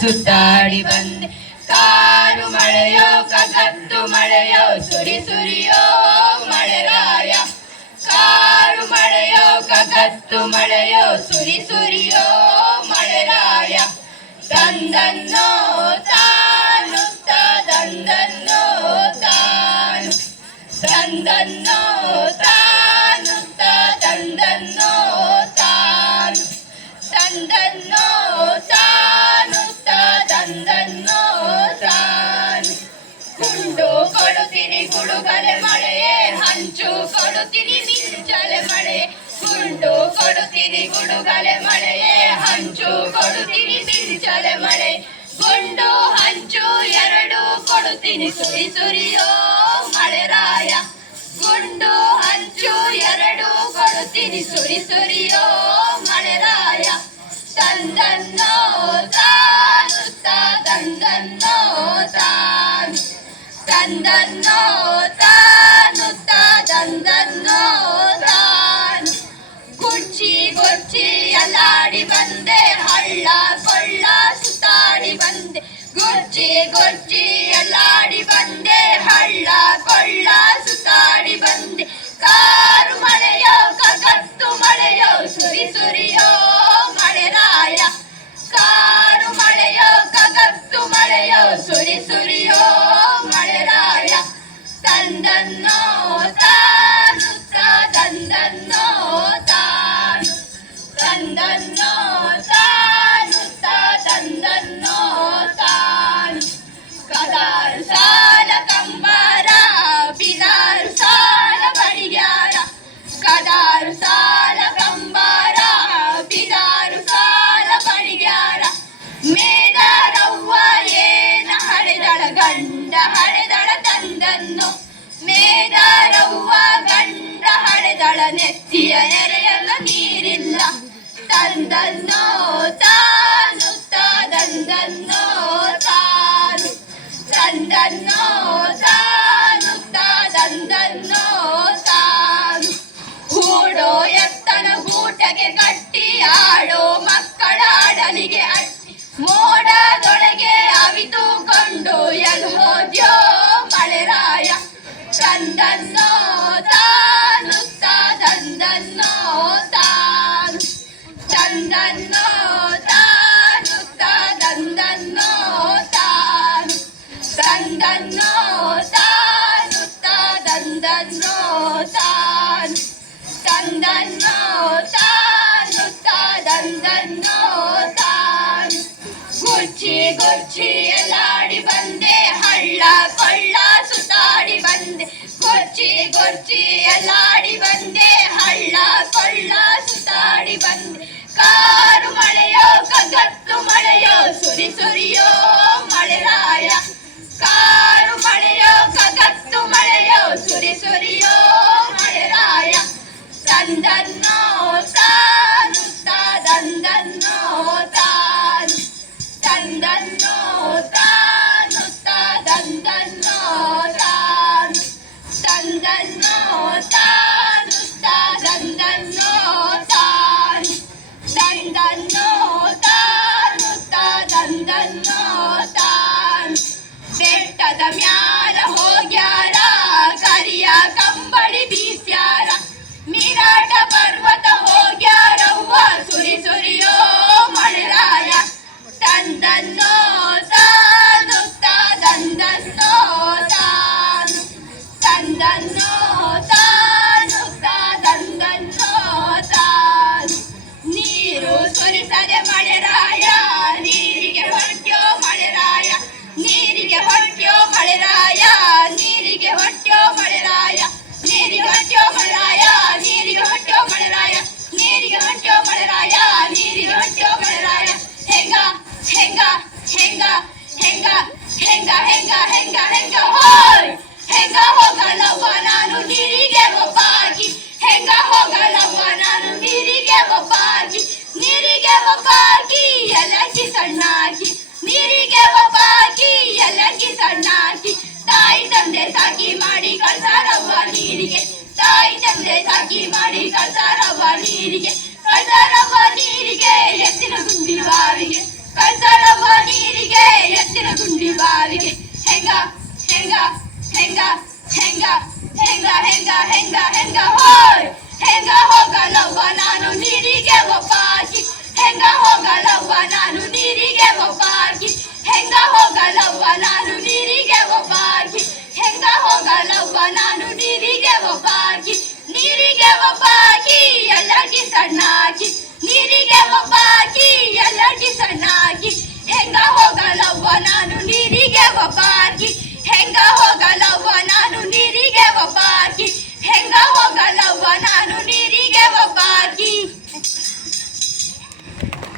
ಸುತ್ತಾಡಿ ಬಂದೆ ಕಾರು ಮಳೆಯೋ ಕಗತ್ತು ಮಳೆಯೋ ಸುರಿ ಸುರಿಯೋ ಮಳೆರಾಯ ಕಾರು ಮಳೆಯೋ ಕಗತ್ತು ಮಳೆಯೋ ಸುರಿ ಸುರಿಯೋ ಮಳೆರಾಯ ತಂದನ್ನೋ ತಾನು ಕೊಡುತ್ತೀನಿ ಗುಡುಗಲೆ ಮಳೆಯೇ, ಹಂಚು ಕೊಡುತ್ತೀನಿ ಮಿಂಚಲೆ ಮಳೆ ಗುಂಡು ಕೊಡುತ್ತೀನಿ ಗುಡುಗಲೆ ಮಳೆ ಹಂಚು ಕೊಡುತ್ತೀನಿ ಮಿಂಚಲೆ ಮಳೆ ಗುಂಡು, ಹಂಚು, ಎರಡು ಕೊಡುತ್ತೀನಿ ಸುರಿ ಸುರಿಯೋ ಮಳೆರಾಯ ಗುಂಡು, ಹಂಚು, ಎರಡು ಕೊಡುತ್ತೀನಿ ಸುರಿ ಸುರಿಯೋ ಮಳೆರಾಯ ತಂದನ್ನೋ and I know ಹಳೆದಳ ತಂದನ್ನು ಮೇದಾರವ್ವ ಗಂಡ ಹಳೆದಳ ನೆತ್ತಿಯ ನೆರೆಯಲ್ಲ ನೀರಿಲ್ಲ. ತಂದನ್ನೋ ತಾನು ತಂದನ್ನು ತಾನು. ತಂದನ್ನೋ ತಾನು ಗುರ್ಚಿ ಎಲ್ಲಾಡಿ ಬಂದೆ, ಹಳ್ಳ ಕೊಳ್ಳ ಸುತ್ತಾಡಿ ಬಂದೆ. ಕಾರು ಮಳೆಯೋ, ಕಗತ್ತು ಮಳೆಯೋ, ಸುರಿ ಸುರಿಯೋ ಮಳೆರಾಯ ಕಾರು ಮಳೆಯೋ, ಕಗತ್ತು ಮಳೆಯೋ, ಸುರಿ ಸುರಿಯೋ हेंगा हेंगा हेंगा हेंगा हेंगा हेंगा होय हेंगा होगा लवा नानु नीरी के गोपाजी हेंगा होगा लवा नानु नीरी के गोपाजी नीरी के गोपाजी ಎಲ್ಲಕ್ಕಿ ಸಣ್ಣಾಕಿ ನೀರಿಗೆ ಒಬ್ಬಾಕಿ ಎಲ್ಲಕ್ಕಿ ಸಣ್ಣಾಕಿ ತಾಯಿ ತಂದೆ ಸಾಕಿ ಮಾಡಿ ಕಳ್ಸಾರವ್ವ ನೀರಿಗೆ ತಾಯಿ ತಂದೆ ಸಾಕಿ ಮಾಡಿ ಕಳ್ಸಾರವ್ವ ನೀರಿಗೆ ಸಣ್ಣಾಗಿ ನೀರಿಗೆ ಒಬ್ಬಾಗಿ ಎಲ್ಲಟಿ ಸಣ್ಣ